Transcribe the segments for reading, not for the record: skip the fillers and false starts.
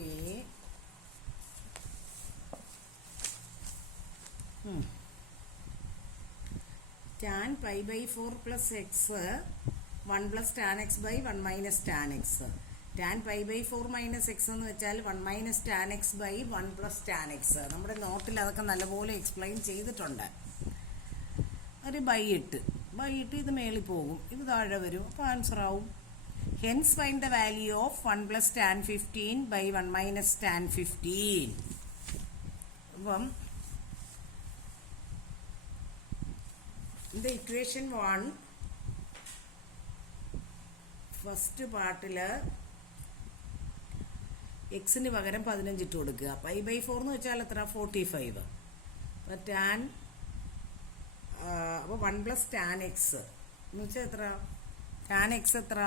Okay. Tan pi by 4 plus x 1 plus tan x by 1 minus tan x. Tan pi by 4 minus x എന്ന് വെച്ചാൽ 1 minus tan x by 1 plus tan x. നമ്മുടെ നോട്ടിൽ അതൊക്കെ നല്ലപോലെ explain ചെയ്തിട്ടുണ്ട്. ഒരു by ഇട്ട് ഇത് മേളിൽ പോകും, ഇത് താഴെ വരും, അപ്പോൾ ആൻസർ ആവും. Hence find the value of 1 plus tan 15 by 1 minus tan 15. അപ്പം the equation 1 ഫസ്റ്റ് പാർട്ടിൽ എക്സിന് പകരം 15 ഇട്ട് കൊടുക്കുക. പൈ ബൈ 4 എന്ന് വെച്ചാൽ എത്ര? 45. അപ്പോൾ ടാൻ അപ്പോൾ 1 പ്ലസ് ടാൻ എക്സ് എന്ന് വെച്ചാൽ എത്ര? ടാൻ എക്സ് എത്ര?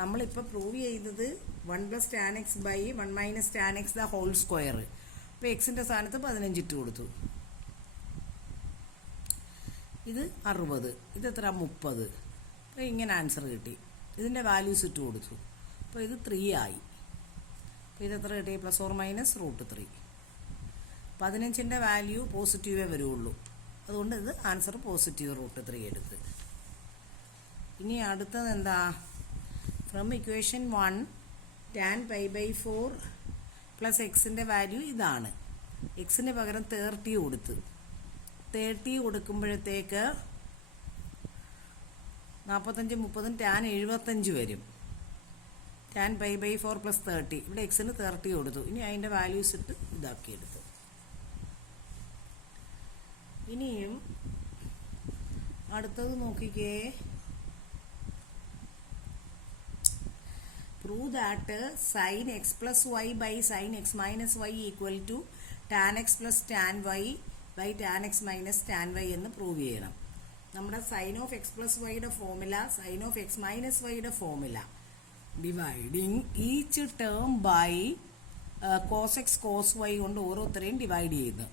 നമ്മളിപ്പോൾ പ്രൂവ് ചെയ്തത് 1 plus tan x by 1 minus tan x the whole square. അപ്പോൾ എക്സിൻ്റെ സ്ഥാനത്ത് 15 ഇട്ട് കൊടുത്തു. ഇത് 60, ഇതെത്ര? 30. അപ്പോൾ ഇങ്ങനെ ആൻസർ കിട്ടി. ഇതിൻ്റെ വാല്യൂസ് ഇട്ട് കൊടുത്തു. അപ്പോൾ ഇത് 3 ആയി. അപ്പോൾ ഇതെത്ര കിട്ടി? Plus or minus √3. 15ൻ്റെ വാല്യൂ പോസിറ്റീവേ വരുള്ളൂ, അതുകൊണ്ട് ഇത് ആൻസർ പോസിറ്റീവ് √3 എടുത്ത്. ഇനി അടുത്തത് എന്താ? From equation 1 tan pi by 4 plus എക്സിൻ്റെ വാല്യൂ ഇതാണ്. എക്സിന് പകരം 30 കൊടുത്ത്. 30 കൊടുക്കുമ്പോഴത്തേക്ക് 45 30 ടാൻ 75 വരും. Tan pi by 4 plus 30. ഇവിടെ എക്സിന് 30 കൊടുത്തു. ഇനി അതിൻ്റെ വാല്യൂസ് ഇട്ട് ഇതാക്കിയെടുത്തു. ഇനിയും അടുത്തത് നോക്കിക്കേ. Prove that sin x plus y by sin x minus y equal to tan x plus tan y by tan x minus tan y എന്ന് പ്രൂവ് ചെയ്യണം. നമ്മുടെ സൈൻ ഓഫ് എക്സ് പ്ലസ് വൈയുടെ ഫോർമുല, സൈൻ ഓഫ് എക്സ് മൈനസ് വൈയുടെ ഫോർമുല, dividing each term by cos x cos y കൊണ്ട് ഓരോരുത്തരെയും divide ചെയ്ത്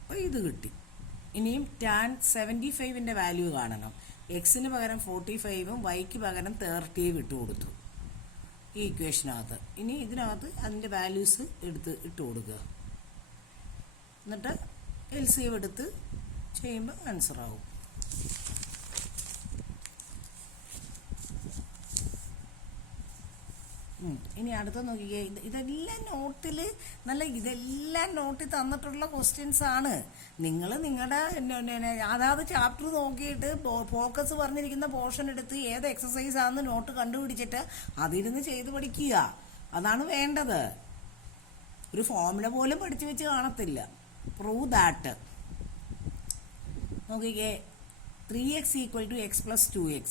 അപ്പോൾ ഇത് കിട്ടി. ഇനിയും ടാൻ 75ൻ്റെ വാല്യൂ കാണണം. എക്സിന് പകരം 45ഉം വൈക്ക് പകരം 30 ഇട്ട് കൊടുത്തു ഈ ഇക്വേഷനകത്ത്. ഇനി ഇതിനകത്ത് അതിൻ്റെ വാല്യൂസ് ഇട്ട് കൊടുക്കുക. എന്നിട്ട് LCM എടുത്ത് ചെയ്യുമ്പോൾ ആൻസർ ആവും. ഇനി അടുത്ത നോക്കിക്കേ. ഇതെല്ലാം നോട്ടിൽ തന്നിട്ടുള്ള ക്വസ്റ്റ്യൻസ് ആണ്. നിങ്ങൾ നിങ്ങളുടെ അതാത് ചാപ്റ്റർ നോക്കിയിട്ട് ഫോക്കസ് പറഞ്ഞിരിക്കുന്ന പോർഷൻ എടുത്ത് ഏത് എക്സസൈസ് ആണെന്ന് നോട്ട് കണ്ടുപിടിച്ചിട്ട് അതിരുന്ന് ചെയ്ത് പഠിക്കുക. അതാണ് വേണ്ടത്. ഒരു ഫോർമുല പോലും പഠിച്ചു വെച്ച് കാണത്തില്ല. Prove that. നോക്കിക്കേ. 3x equal to x plus 2x.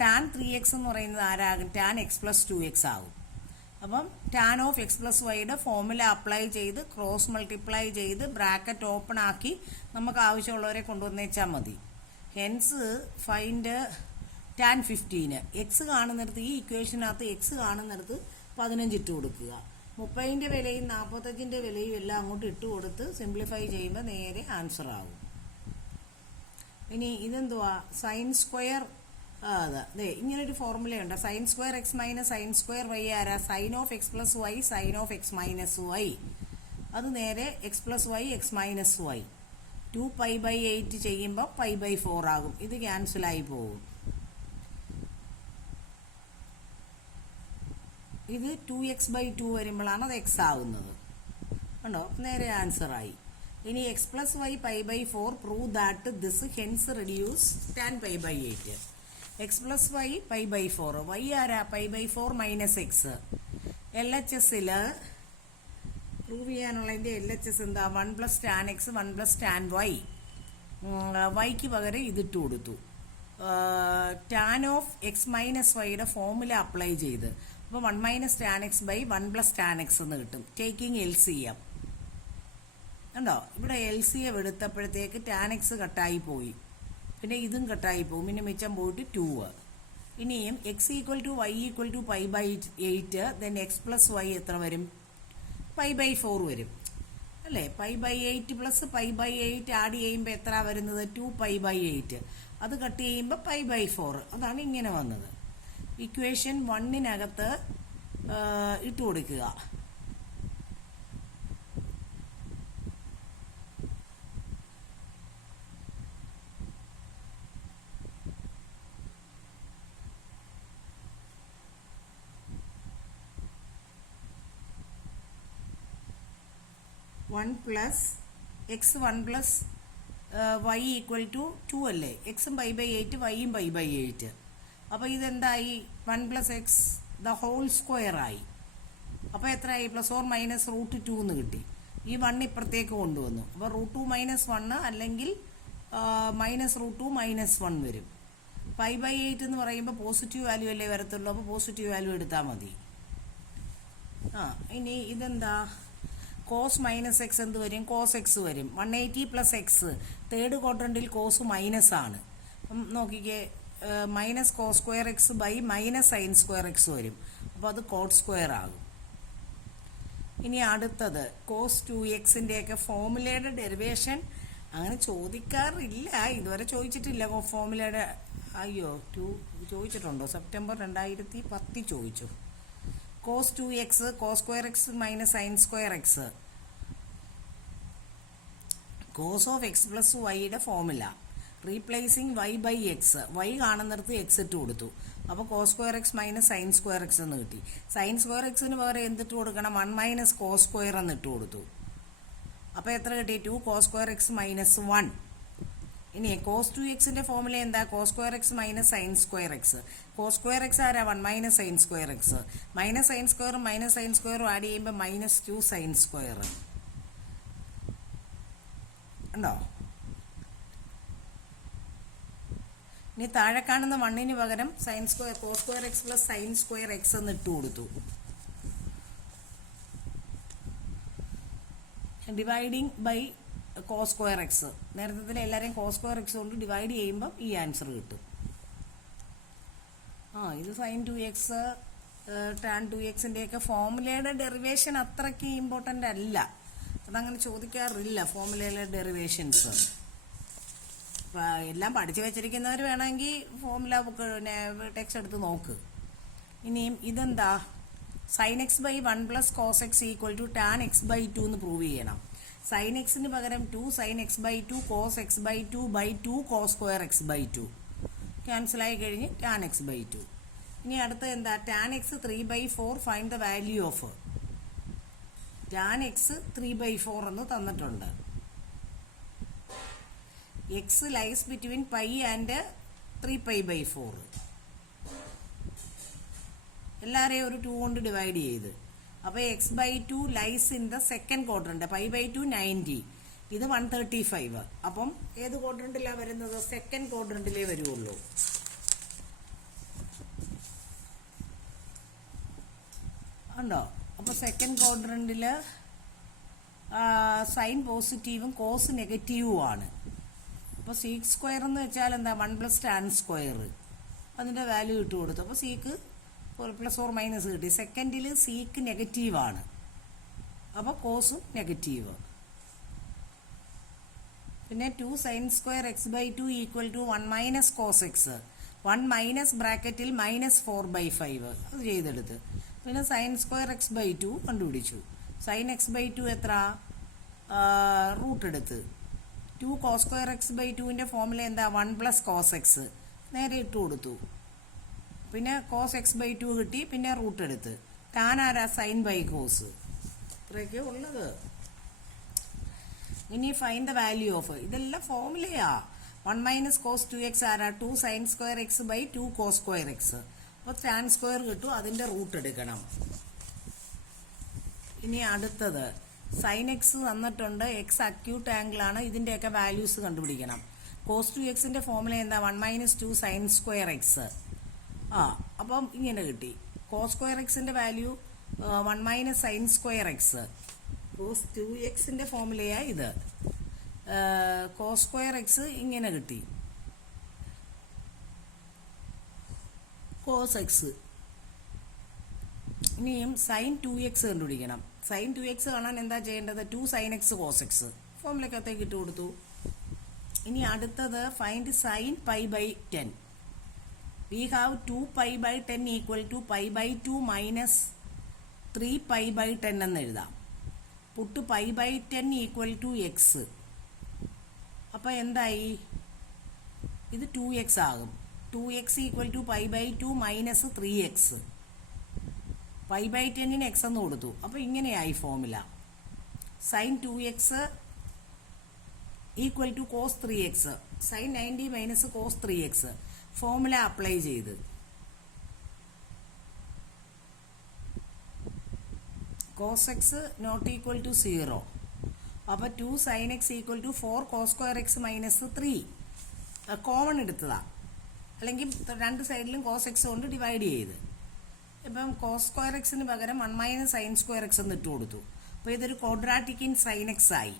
Tan 3x എന്ന് പറയുന്നത് ആരാകും? ടാൻ എക്സ് പ്ലസ് 2x ആകും. അപ്പം ടാൻ ഓഫ് എക്സ് പ്ലസ് വൈയുടെ ഫോർമുല അപ്ലൈ ചെയ്ത് ക്രോസ് മൾട്ടിപ്ലൈ ചെയ്ത് ബ്രാക്കറ്റ് ഓപ്പൺ ആക്കി നമുക്ക് ആവശ്യമുള്ളവരെ കൊണ്ടുവന്നേച്ചാൽ മതി. Hence find tan 15. എക്സ് കാണുന്നിടത്ത്, ഈ ഇക്വേഷനകത്ത് എക്സ് കാണുന്നിടത്ത് 15 ഇട്ട് കൊടുക്കുക. 30ൻ്റെ വിലയും 45ൻ്റെ വിലയും എല്ലാം അങ്ങോട്ട് ഇട്ട് കൊടുത്ത് സിംപ്ലിഫൈ ചെയ്യുമ്പോൾ നേരെ ആൻസർ ആകും. ഇനി ഇതെന്തുവാ? Sine square. അതെ, ഇങ്ങനൊരു ഫോർമുലയുണ്ട്. Sine square x minus sine square y ആരാ? Sine of x plus y sine of x minus y. അത് നേരെ x plus y x minus y. 2 pi by 8 ചെയ്യുമ്പോൾ പൈ ബൈ 4 ആകും. ഇത് ക്യാൻസലായി പോകും. ഇത് 2x ബൈ 2 വരുമ്പോഴാണ് അത് എക്സ് ആകുന്നത്. കണ്ടോ? നേരെ ആൻസറായി. ഇനി x plus y pi by 4 prove that this hence reduce tan pi by 8. X plus y pi by 4. Y ആരാ? Pi by 4 minus x. LHSൽ പ്രൂവ് ചെയ്യാനുള്ളതിൻ്റെ LHS എന്താ? 1 plus tan x 1 plus tan y. വൈക്ക് പകരം ഇതിട്ട് കൊടുത്തു. Tan of x minus വൈയുടെ formula apply ചെയ്ത് അപ്പോൾ 1 minus tan x by 1 plus tan x എന്ന് കിട്ടും. Taking LCM. കണ്ടോ? ഇവിടെ LCM എടുത്തപ്പോഴത്തേക്ക് ടാൻ എക്സ് കട്ടായി പോയി, പിന്നെ ഇതും കട്ടായി പോകും, പിന്നെ മിച്ചം പോയിട്ട് 2. ഇനിയും x equal to y equal to pi by 8. Then x plus y എത്ര വരും? പൈ ബൈ 4 വരും അല്ലേ? Pi by 8 plus pi by 8 add ചെയ്യുമ്പോൾ എത്ര വരുന്നത്? 2 പൈ ബൈ 8. അത് കട്ട് ചെയ്യുമ്പോൾ പൈ ബൈ 4. അതാണ് ഇങ്ങനെ വന്നത്. ഇക്വേഷൻ 1നകത്ത് ഇട്ട് കൊടുക്കുക. One plus x 1 plus y equal to 2 അല്ലേ? എക്സും π/8 വൈയും π/8. അപ്പോൾ ഇതെന്തായി? 1 plus x the whole square ആയി. അപ്പോൾ എത്രയായി? +or-√2 എന്ന് കിട്ടി. ഈ 1 ഇപ്പുറത്തേക്ക് കൊണ്ടുവന്നു. അപ്പോൾ √2 - 1 അല്ലെങ്കിൽ -√2 - 1 വരും. π/8 എന്ന് പറയുമ്പോൾ പോസിറ്റീവ് വാല്യൂ അല്ലേ വരത്തുള്ളൂ. അപ്പോൾ പോസിറ്റീവ് വാല്യൂ എടുത്താൽ മതി. ഇനി ഇതെന്താ? കോസ് -x എന്ത് വരും? കോസ് എക്സ് വരും. 180 + എക്സ് തേർഡ് ക്വാഡ്രന്റിൽ കോസ് മൈനസ് ആണ്. അപ്പം നോക്കിക്കേ, -cos²x -sin²x വരും. അപ്പോൾ അത് cot² ആകും. ഇനി അടുത്തത് cos 2x ഫോർമുലയുടെ ഡെറിവേഷൻ അങ്ങനെ ചോദിക്കാറില്ല, ഇതുവരെ ചോദിച്ചിട്ടില്ല. ഫോർമുലയുടെ ചോദിച്ചിട്ടുണ്ടോ? സെപ്റ്റംബർ 2010 ചോദിച്ചു. cos 2x cos² -sin²x cos of x plus yയുടെ ഫോർമുല റീപ്ലേസിങ് y/x. y കാണുന്നിടത്ത് x ഇട്ട് കൊടുത്തു. അപ്പോൾ cos²x -sin²x എന്ന് കിട്ടി. sin²xന് പകരം എന്തിട്ട് കൊടുക്കണം? 1 - cos² എന്ന് ഇട്ട് കൊടുത്തു. അപ്പോൾ എത്ര കിട്ടി? 2 cos²x - 1. ഇനി cos 2x ഫോർമുല എന്താ? cos²x -sin²x. cos²x ആരാ? 1 - sin²x. -sin² ആഡ് ചെയ്യുമ്പോൾ -2 sin². ഉണ്ടോ? ഇനി താഴെ കാണുന്ന 1ന് പകരം cos²x + sin²x എന്ന് ഇട്ട് കൊടുത്തു. Dividing by cos²x. നേരത്തെ എല്ലാവരെയും cos²x കൊണ്ട് ഡിവൈഡ് ചെയ്യുമ്പോൾ ഈ ആൻസർ കിട്ടും. ഇത് sin 2x tan 2x ഫോർമുലയുടെ ഡെറിവേഷൻ അത്രയ്ക്ക് ഇമ്പോർട്ടൻ്റ് അല്ല. അതങ്ങനെ ചോദിക്കാറില്ല ഫോർമുലയിലെ ഡെറിവേഷൻസ്. എല്ലാം പഠിച്ചു വെച്ചിരിക്കുന്നവർ വേണമെങ്കിൽ ഫോർമുല ബുക്ക് ടെക്സ്റ്റ് എടുത്ത് നോക്ക്. ഇനിയും ഇതെന്താ? sin x/1 + cos x = tan x/2 എന്ന് പ്രൂവ് ചെയ്യണം. sin xന് പകരം 2 sin x/2 cos x/2/2 cos²x/2 ക്യാൻസലായി കഴിഞ്ഞ് tan x/2. ഇനി അടുത്തത് എന്താ? tan x 3/4 find the value of. tan x 3/4 എന്ന് തന്നിട്ടുണ്ട്. x lies between π and 3π/4. എല്ലാവരെയും ഒരു 2 കൊണ്ട് ഡിവൈഡ് ചെയ്ത്. അപ്പോൾ x/2 lies in the second quadrant. π/2 90, ഇത് 135. അപ്പം ഏത് ക്വാഡ്രന്റിലാണ് വരുന്നത്? സെക്കൻഡ് ക്വാഡ്രന്റിലേ വരുള്ളൂ. ഉണ്ടോ? അപ്പോൾ സെക്കൻഡ് ക്വാഡ്രന്റിൽ സൈൻ പോസിറ്റീവും കോസ് നെഗറ്റീവും ആണ്. അപ്പോൾ sec² എന്ന് വെച്ചാൽ എന്താ? 1 + tan². അതിൻ്റെ വാല്യൂ ഇട്ട് കൊടുത്തു. അപ്പോൾ സീക്ക് +or- കിട്ടി. സെക്കൻഡിൽ സീക്ക് നെഗറ്റീവാണ്. അപ്പോൾ കോസും നെഗറ്റീവ്. പിന്നെ 2 sin² x/2 = 1 - cos x. 1 - ബ്രാക്കറ്റിൽ -4/5 അത് ചെയ്തെടുത്ത്. പിന്നെ sin² x/2 കണ്ടുപിടിച്ചു. sin x/2 എത്ര? റൂട്ട് എടുത്ത്. 2 cos² x/2 ഫോർമുല എന്താ? 1 + cos x. നേരെ ഇട്ട് കൊടുത്തു. പിന്നെ cos x/2 കിട്ടി. പിന്നെ റൂട്ട് എടുത്ത്. tan ആരാ? sin/cos. ഇത്രയൊക്കെ ഉള്ളത്. ഇനി ഫൈൻഡ് ദ വാല്യൂ ഓഫ്. ഇതെല്ലാം ഫോർമുലയാ. 1 - cos 2x ആരാ? 2 sin² x/2 cos²x. അപ്പോൾ tan² കിട്ടും. അതിൻ്റെ റൂട്ട് എടുക്കണം. ഇനി അടുത്തത് sin x തന്നിട്ടുണ്ട്. x അക്യൂട്ട് ആംഗിൾ ആണ്. ഇതിൻ്റെയൊക്കെ വാല്യൂസ് കണ്ടുപിടിക്കണം. cos 2x ഫോർമുല എന്താ? 1 - 2 sin²x. അപ്പം ഇങ്ങനെ കിട്ടി. cos²x value 1 - sin²x. cos 2x ഫോർമുലയാ ഇത്. cos²x ഇങ്ങനെ കിട്ടി. cos x. ഇനിയും sin 2x കണ്ടുപിടിക്കണം. sin 2x കാണാൻ എന്താ ചെയ്യേണ്ടത്? 2 sin x cos x ഫോർമുലക്കകത്തേക്ക് ഇട്ട് കൊടുത്തു. ഇനി അടുത്തത് ഫൈൻഡ് sin π/10. We have 2π/10 = π/2 - 3π/10 എന്ന് എഴുതാം. Put π/10 equal to x. അപ്പോൾ എന്തായി? ഇത് 2x ആകും. 2x equal to π/2 minus 3x. π/10 X എന്ന് കൊടുത്തു. അപ്പോൾ ഇങ്ങനെയായി formula. Sine 2x equal to cos 3x. Sine 90 minus cos 3x. Formula apply ചെയ്ത് cos x not equal to 0. അപ്പോൾ 2 sine x equal to 4 cos square x minus 3. Common എടുത്തതാണ്, അല്ലെങ്കിൽ രണ്ട് സൈഡിലും കോസ് എക്സ് കൊണ്ട് ഡിവൈഡ് ചെയ്ത്. ഇപ്പം കോസ് സ്ക്വയർ എക്സിന് പകരം 1 മൈനസ് സൈൻ സ്ക്വയർ എക്സ് എന്ന് ഇട്ട് കൊടുത്തു. അപ്പോൾ ഇതൊരു ക്വാഡ്രാറ്റിക് ഇൻ സൈൻ എക്സ് ആയി.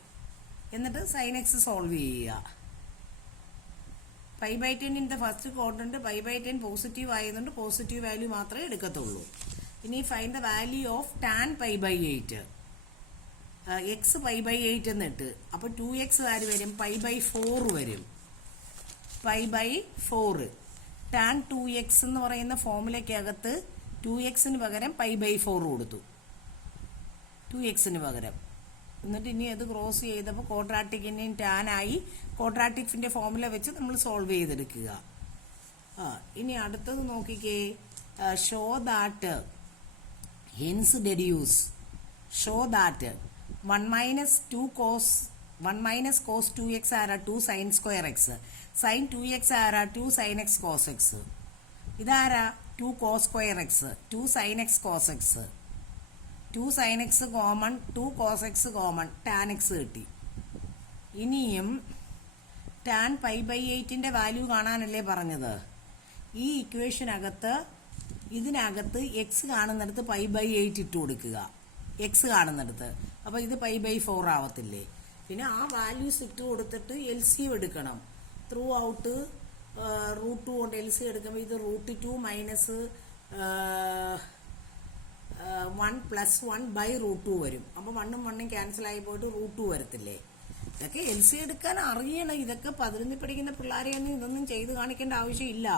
എന്നിട്ട് സൈൻ എക്സ് സോൾവ് ചെയ്യുക. π/10 in the first quadrant π/10 positive ആയതുകൊണ്ട് പോസിറ്റീവ് വാല്യൂ മാത്രമേ എടുക്കത്തുള്ളൂ. ഇനി find the value of tan π/8. X π/8 എന്നിട്ട് അപ്പോൾ 2x ആര് വരും? π/4 വരും. π/4 ടാൻ 2x എന്ന് പറയുന്ന ഫോമുലയ്ക്കകത്ത് 2xന് പകരം π/4 കൊടുത്തു. 2xന് പകരം. എന്നിട്ട് ഇനി അത് ക്രോസ് ചെയ്തപ്പോൾ ക്വാഡ്രാറ്റിക്കിൻ്റെയും ടാനായി. ക്വാഡ്രാറ്റിക്സിൻ്റെ ഫോമുല വെച്ച് നമ്മൾ സോൾവ് ചെയ്തെടുക്കുക. ഇനി അടുത്തത് നോക്കിക്കേ. Show that hence deduce. Show that 1 minus cos 2x ആരാ? 2 sign square X. Sign 2x ആരാ? 2 സൈൻ എക്സ് കോസ് എക്സ്. ഇതാരാ? 2 cos square x. 2 sine x cos x. 2 sine x common, 2 cos x common, tan x കിട്ടി. ഇനിയും tan π/8ന്റെ value കാണാനല്ലേ പറഞ്ഞത്? ഈ ഇക്വേഷനകത്ത് ഇതിനകത്ത് X കാണുന്നിടത്ത് π/8 ഇട്ട് കൊടുക്കുക. എക്സ് കാണുന്നിടത്ത്. അപ്പോൾ ഇത് π/4 ആവത്തില്ലേ? പിന്നെ ആ വാല്യൂസ് ഇട്ട് കൊടുത്തിട്ട് LCM എടുക്കണം. ത്രൂ ഔട്ട് √2 കൊണ്ട് LCM എടുക്കുമ്പോൾ ഇത് √2 മൈനസ് 1 പ്ലസ് 1/√2 വരും. അപ്പോൾ 1ഉം 1ഉം ക്യാൻസൽ ആയി പോയിട്ട് √2 വരത്തില്ലേ? ഇതൊക്കെ LCM എടുക്കാൻ അറിയണം. ഇതൊക്കെ 11ൽ പഠിക്കുന്ന പിള്ളേരെയൊന്നും ഇതൊന്നും ചെയ്ത് കാണിക്കേണ്ട ആവശ്യമില്ല.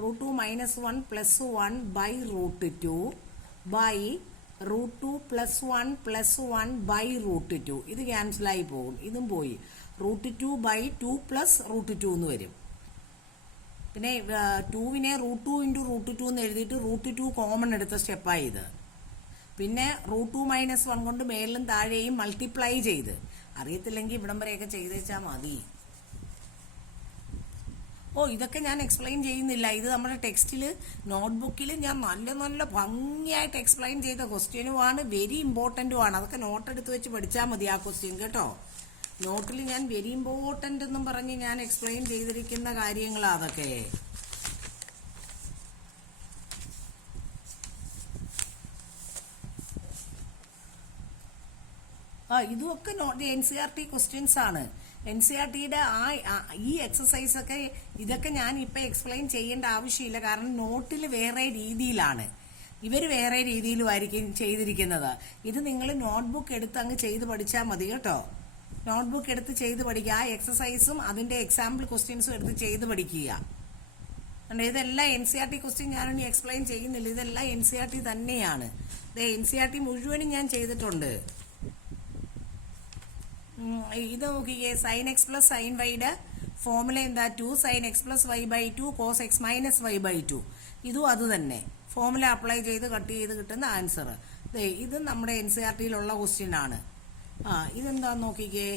√2 minus 1 plus 1/√2 by √2 plus 1 plus 1/√2. ഇത് ക്യാൻസലായി പോകും. ഇതും പോയി. √2/2 പ്ലസ് √2 എന്ന് വരും. പിന്നെ 2വിനെ √2 × √2 എന്ന് എഴുതിയിട്ട് √2 കോമൺ എടുത്ത സ്റ്റെപ്പായി ഇത്. പിന്നെ √2 മൈനസ് 1 കൊണ്ട് മേളിലും താഴെയും മൾട്ടിപ്ലൈ ചെയ്ത്. അറിയത്തില്ലെങ്കിൽ ഇവിടം വരെയൊക്കെ ചെയ്തേച്ചാൽ മതി. ഇതൊക്കെ ഞാൻ എക്സ്പ്ലെയിൻ ചെയ്യുന്നില്ല. ഇത് നമ്മുടെ ടെക്സ്റ്റിൽ നോട്ട്ബുക്കിൽ ഞാൻ നല്ല നല്ല ഭംഗിയായിട്ട് എക്സ്പ്ലെയിൻ ചെയ്ത ക്വസ്റ്റ്യനുമാണ്. വെരി ഇമ്പോർട്ടൻറ്റുമാണ്. അതൊക്കെ നോട്ട് എടുത്ത് വെച്ച് പഠിച്ചാൽ മതി ആ ക്വസ്റ്റ്യൻ കേട്ടോ. നോട്ടിൽ ഞാൻ വെരി ഇമ്പോർട്ടൻ്റ് എന്നും പറഞ്ഞ് ഞാൻ എക്സ്പ്ലെയിൻ ചെയ്തിരിക്കുന്ന കാര്യങ്ങളാണ് അതൊക്കെ. ഇതുമൊക്കെ NCERT ക്വസ്റ്റ്യൻസ് ആണ്. NCERTയുടെ ഈ എക്സസൈസ് ഒക്കെ ഇതൊക്കെ ഞാൻ ഇപ്പം എക്സ്പ്ലെയിൻ ചെയ്യേണ്ട ആവശ്യമില്ല. കാരണം നോട്ടിൽ വേറെ രീതിയിലാണ്, ഇവർ വേറെ രീതിയിലുമായിരിക്കും ചെയ്തിരിക്കുന്നത്. ഇത് നിങ്ങൾ നോട്ട്ബുക്ക് എടുത്ത് അങ്ങ് ചെയ്ത് പഠിച്ചാൽ മതി കേട്ടോ. നോട്ട്ബുക്ക് എടുത്ത് ചെയ്ത് പഠിക്കുക. ആ എക്സസൈസും അതിൻ്റെ എക്സാമ്പിൾ ക്വസ്റ്റ്യൻസും എടുത്ത് ചെയ്ത് പഠിക്കുക. ഇതെല്ലാം NCERT ക്വസ്റ്റ്യൻ ഞാനൊന്നും എക്സ്പ്ലെയിൻ ചെയ്യുന്നില്ല. ഇതെല്ലാം NCERT തന്നെയാണ്. NCERT മുഴുവനും ഞാൻ ചെയ്തിട്ടുണ്ട്. ഇത് നോക്കിക്കേ. സൈൻ എക്സ് പ്ലസ് സൈൻ വൈയുടെ ഫോമുല എന്താ? 2 sine x plus y/2 cos x minus y/2. ഇതും അത് തന്നെ. ഫോമുല അപ്ലൈ ചെയ്ത് കട്ട് ചെയ്ത് കിട്ടുന്ന ആൻസർ. ഇത് നമ്മുടെ NCERTയിലുള്ള ക്വസ്റ്റ്യൻ ആണ്. ഇതെന്താന്ന് നോക്കിക്കേ.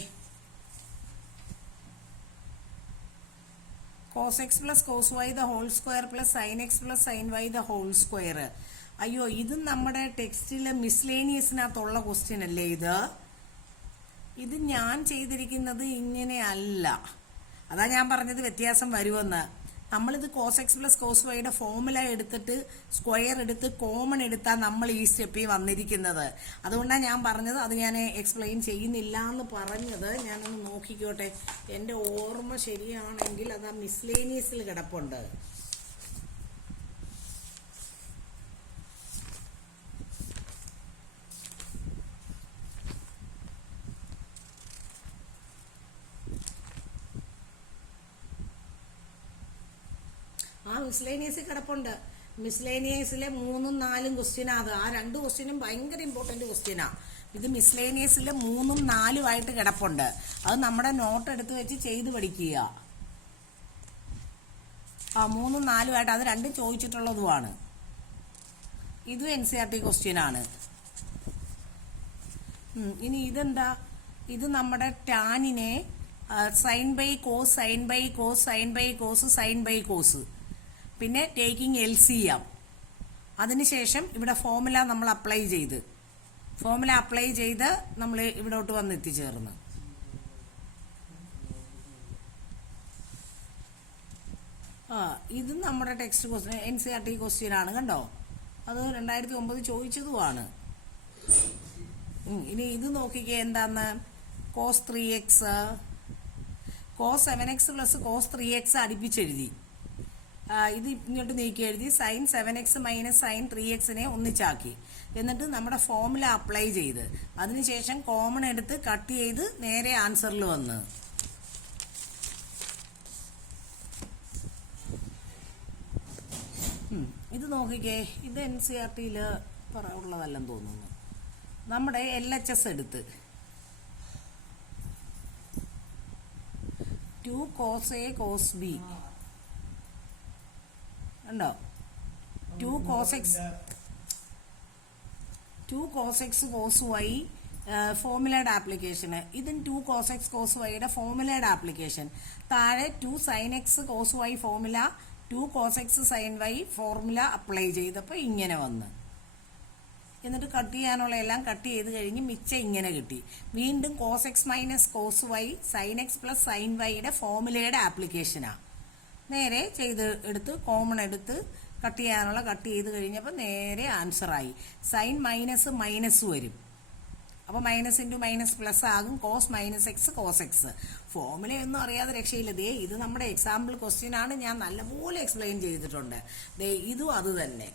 Cos x plus cos y the whole square plus sine x plus sine y the whole square. അയ്യോ, ഇതും നമ്മുടെ ടെക്സ്റ്റിലെ മിസ്ലേനിയസിനകത്തുള്ള ക്വസ്റ്റ്യൻ അല്ലേ ഇത്? ഇത് ഞാൻ ചെയ്തിരിക്കുന്നത് ഇങ്ങനെ അല്ല. അതാ ഞാൻ പറഞ്ഞത് വ്യത്യാസം വരുമെന്ന്. നമ്മളിത് കോസ് എക്സ് പ്ലസ് കോസ് വൈയുടെ ഫോമുല എടുത്തിട്ട് സ്ക്വയർ എടുത്ത് കോമൺ എടുത്താൽ നമ്മൾ ഈ സ്റ്റെപ്പിൽ വന്നിരിക്കുന്നത്. അതുകൊണ്ടാണ് ഞാൻ പറഞ്ഞത്. അത് ഞാൻ എക്സ്പ്ലെയിൻ ചെയ്യുന്നില്ല എന്ന് പറഞ്ഞത്. ഞാനൊന്ന് നോക്കിക്കോട്ടെ. എൻ്റെ ഓർമ്മ ശരിയാണെങ്കിൽ അത് ആ മിസ്ലേനിയസിൽ കിടപ്പുണ്ട്. മിസ്ലേനിയസിൽ കിടപ്പുണ്ട്. മിസ്ലേനിയസിലെ 3ഉം 4ഉം ക്വസ്റ്റ്യനാ അത്. ആ 2 ക്വസ്റ്റ്യനും ഭയങ്കര ഇമ്പോർട്ടന്റ് ക്വസ്റ്റ്യനാ. ഇത് മിസ്ലേനിയസിലെ 3ഉം 4ഉം ആയിട്ട് കിടപ്പുണ്ട്. അത് നമ്മുടെ നോട്ട് എടുത്ത് വെച്ച് ചെയ്ത് പഠിക്കുക. 3ഉം 4ഉം ആയിട്ട് അത് 2 ചോദിച്ചിട്ടുള്ളതുമാണ്. ഇതും NCERT ക്വസ്റ്റ്യൻ ആണ്. ഇനി ഇതെന്താ? ഇത് നമ്മുടെ ടാനിനെ sine by cos, sine by cos, sine by cos, sine by cos, പിന്നെ ടേക്കിംഗ് LCM. അതിനുശേഷം ഇവിടെ ഫോർമുല നമ്മൾ അപ്ലൈ ചെയ്ത് നമ്മൾ ഇവിടോട്ട് വന്ന് എത്തിച്ചേർന്ന്. ഇത് നമ്മുടെ ടെക്സ്റ്റ് ക്വസ്റ്റ്യൻ, NCERT ക്വസ്റ്റ്യൻ ആണ്. കണ്ടോ? അത് 2009 ചോദിച്ചതുമാണ്. ഇനി ഇത് നോക്കിക്കേ എന്താന്ന്. cos 3x cos 7x plus cos 3x അടുപ്പിച്ചെഴുതി. ഇത് ഇങ്ങോട്ട് നീക്കി എഴുതി. sin 7x minus sin 3xനെ ഒന്നിച്ചാക്കി. എന്നിട്ട് നമ്മുടെ ഫോർമുല അപ്ലൈ ചെയ്ത് അതിനുശേഷം കോമൺ എടുത്ത് കട്ട് ചെയ്ത് നേരെ ആൻസറിൽ വന്ന്. ഇത് നോക്കിക്കേ. ഇത് NCERT ഉള്ളതല്ലെന്ന് തോന്നുന്നു. നമ്മുടെ LHS എടുത്ത് 2 cos A cos B ഉണ്ടോ? 2 cos x cos y ഫോർമുലയുടെ ആപ്ലിക്കേഷൻ. ഇതും 2 cos x cos yയുടെ ഫോർമുലയുടെ ആപ്ലിക്കേഷൻ. താഴെ 2 sin x cos y ഫോർമുല, 2 cos x sin y ഫോർമുല അപ്ലൈ ചെയ്തപ്പോൾ ഇങ്ങനെ വന്ന്. എന്നിട്ട് കട്ട് ചെയ്യാനുള്ള എല്ലാം കട്ട് ചെയ്ത് കഴിഞ്ഞ് മിച്ചം ഇങ്ങനെ കിട്ടി. വീണ്ടും cos x minus cos y sin x plus sin yയുടെ ഫോർമുലയുടെ ആപ്ലിക്കേഷനാണ്. നേരെ ചെയ്ത് എടുത്ത് കോമൺ എടുത്ത് കട്ട് ചെയ്യാനുള്ള കട്ട് ചെയ്ത് കഴിഞ്ഞപ്പോൾ നേരെ ആൻസറായി. സൈൻ മൈനസ് മൈനസ് വരും. അപ്പോൾ മൈനസ് ഇൻറ്റു മൈനസ് പ്ലസ് ആകും. Cos minus x cos x. ഫോർമുലയൊന്നും അറിയാതെ രക്ഷയില്ല. ഇത് നമ്മുടെ എക്സാമ്പിൾ ക്വസ്റ്റ്യൻ ആണ്. ഞാൻ നല്ലപോലെ എക്സ്പ്ലെയിൻ ചെയ്തിട്ടുണ്ട്. ഇതും അത് തന്നെ.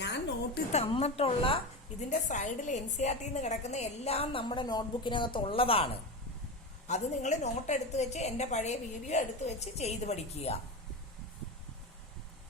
ഞാൻ നോട്ടിൽ തന്നിട്ടുള്ള ഇതിന്റെ സൈഡിൽ NCERT കിടക്കുന്ന എല്ലാം നമ്മുടെ നോട്ട്ബുക്കിനകത്തുള്ളതാണ്. അത് നിങ്ങൾ നോട്ട് എടുത്ത് വെച്ച് എൻ്റെ പഴയ വീഡിയോ എടുത്ത് വെച്ച് ചെയ്ത് പഠിക്കുക.